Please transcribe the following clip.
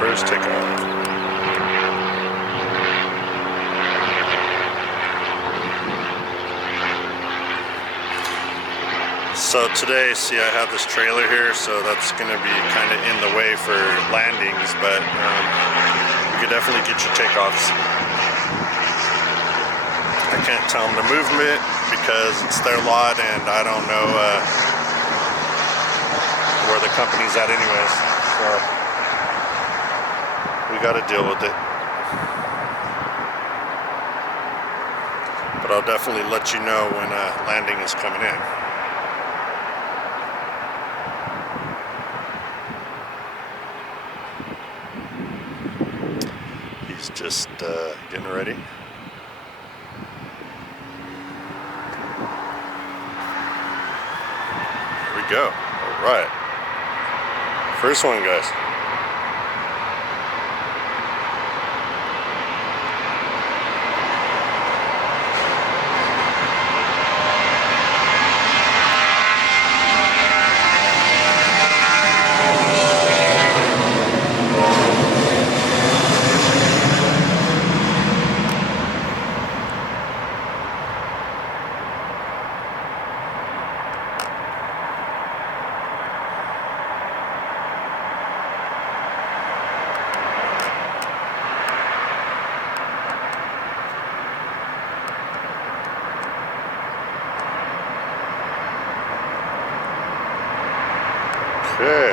first takeoff. So today, see, I have this trailer here, so that's going to be kind of in the way for landings, but you could definitely get your takeoffs. I can't tell them the movement because it's their lot and I don't know where the company's at anyways, so we got to deal with it. But I'll definitely let you know when landing is coming in. He's just getting ready. Here we go. All right. First one, guys. Okay.